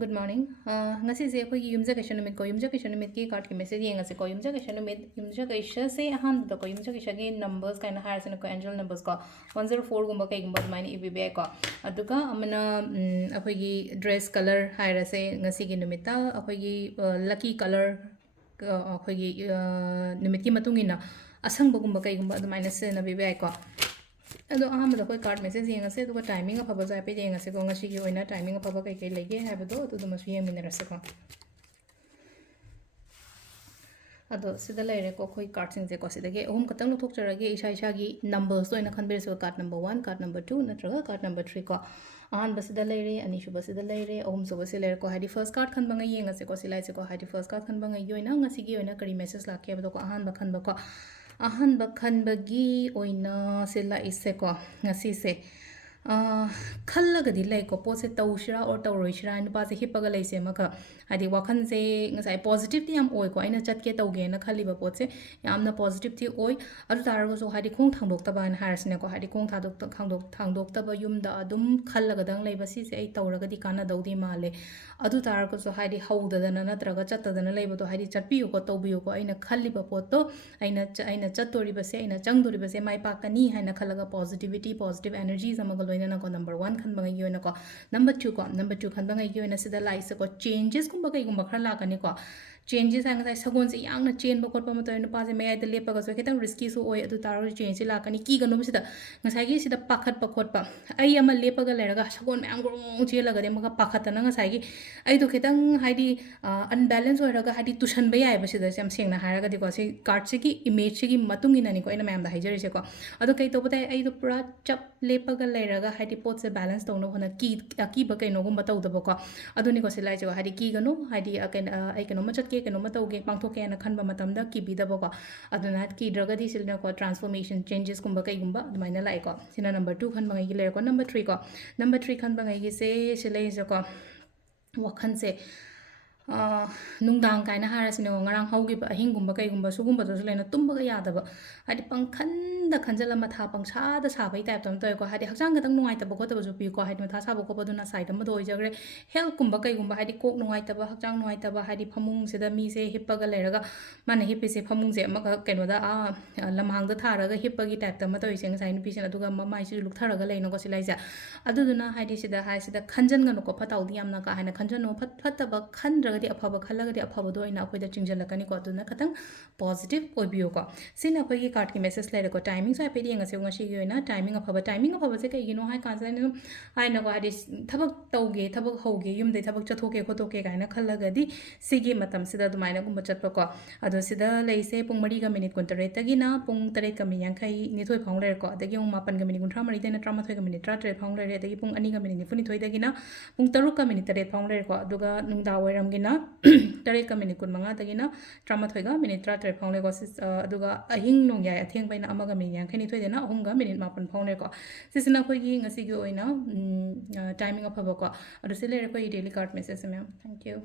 Good morning. Ngasigi akhoi yumja kaisha numit ko yumja kaisha numit ki card ki message yengase ko yumja kaisha numit yumja kaisha se ahan da ko yumja kaisha ge numbers kaina higher sin ko angel numbers ko 104 gumba kai gumba mine ibb ko aduka amana akhoi gi dress color higher se ngasigi numita akhoi gi lucky color akhoi gi numit ki matungina asang gumba kai gumba mine se na bb ko अदो अहमद कोई card message येंगसे दुगा timing अफबा जाय पे येंगसे को ngasi gi oina timing अफबा kai kai lege habado adu masu yeminarase ko अदो सिदा लेरे को कोई कार्ड सिंग जे को सिदगे ओम कतंग लुथोक चरगे इशा इशा gi numbers तो ina खनबेर से कार्ड नंबर 1 कार्ड नंबर 2 नत्रगा कार्ड नंबर 3 को आन बसिदा लेरे अनि शुभ सिदा लेरे ओम सुब से लेरे को हादी फर्स्ट कार्ड खनबंग येंगसे को सिलाई से को हादी फर्स्ट कार्ड खनबंग योइना ngasi gi oina करी मैसेज लाके बदो को आहान बखन बको अहन बखन बगी ओइना सिला इसे को ngasi se खल्लगदी लाई को पोसे तौशिरा और तौरोइशिरा नुपा से हिपगा लाई से मका हादी वाखन से ngасai पॉजिटिव ती याम ओइ को आइना चटके तौगे ना खलिबा पोसे यामना पॉजिटिव ती ओइ अदु तारगो सो हादी खोंग थांदोक्तबा न हारसने को हादी खोंग थांदोक्तबा युमदा अदुम खल्लगदंग लाई बसी से आई तौरगदी काना दौदी माले अदु तारगो सो हादी हौददना नत्रगा चत्तदना लाइबतो हादी चटपियो को तौबियो को आइना खलिबा पोतो आइना चत्तोरिबसे आइना चंगदोरिबसे माइ पाकनी हाइना खलगा पॉजिटिविटी पॉजिटिव एनर्जीज अमग लोइना को नंबर 1 खनबंग योइना को नंबर 2 खनबंग योइना सिदा लाइस को चेंजेस कुंबा कई गुंबा खरा लाकनी को चेंजेस है ngасai सगोन से यांगना चेन बकोटपा मतो नुपा से मयाइ द लेपगा सो खितंग रिस्की सो ओइ अदु तारो चेंज से लाकनी की गनो बिसिदा ngасai gi sida पाखत पखोटपा आई अमा लेपगा लेरगा सगोन मयांग ग्रों चेलगा दे मगा पाखतना ngасai gi आई दो खितंग हाइदी अनबैलेंस होरगा हाइदी तुशन बे याइ बसिदा सेम सेंगना हारगा दिको से कार्ड से की इमेज से की मतुंग इनानी को इना मयाम दा हाइजरि से को अदो कई तो बताय आई दो पूरा चप लेपगा लेरगा हाइदी पोट से बैलेंस तौनो होना की बा कइनो गुम बताउदबो को अदुनी को सिलाई जो हाइदी की गनो हाइदी आई कनो मचत के कनो मतौगे पांगथोके ना खनबा मतमदा की बिदबो को अदुना की ड्रगदी सिलना को ट्रांसफॉर्मेशन चेंजेस गुम कई गुम अदुमाइना लाई को सिना नंबर 2 खनबा नgai लेर को नंबर 3 खनबा ngai से सिलाई जो को वखन से नुंगदांग काइना हारसिनो ngarang haugi ba ahingumba kaigumba sugumba do lena tumbaga yadaba hadi pangkhanda khanjala matha pangsa da sabai type tam toy ko hadi hakjang gadang nungai taba ko taba jupi ko hadi matha sabo ko baduna side am do ijagre health kumba kaigumba hadi kok nungai taba hakjang nungai taba hadi phamung se da mi se hippaga leraga mana hippi se phamung se amaga keno da lamhang da tharaga hippagi type tam toy se ngai nu pisen aduga mamai si luk tharaga leino ko silai ja aduduna hadi sida khanjan gano ko phatau di yamna ka haina khanjan no phataba khandraga di afaba khalaga afaba do ina akoida chingjalakani ko aduna khatang positive oibiyo ko sina akoi gi card ki message lere ko timing so apedi ngase ngasi gi oina timing afaba se kai gino hai kansa ne hai na ko hadi thabak tauge thabak hoge yum dei thabak chathoke khotoke kaina khalaga di sigi matam sida dumaina gumba chatpa ko ado sida leise pung 3 ga minute kuntere tagina pung 3 ga min yankai ni thoi phang lere ko adagi 9 ga minute 13 dena 13 ga minute 13 phang lere adagi pung 2 ga minute 9 dagina pung 3 ga minute 3 phang lere ko aduga nungda wairam gina तरेट का minute कुन मंगा तगिना 13 minute 13 फाउले को अदुगा अहिंग नुंग याय अथेंग बाइना अमगा minute यांखनि थोइदेना अहुंगा minute 9 फाउले को सिसिना खोइगी ngasi gi oina timing of haba ko adu se lere ko daily card message ma'am thank you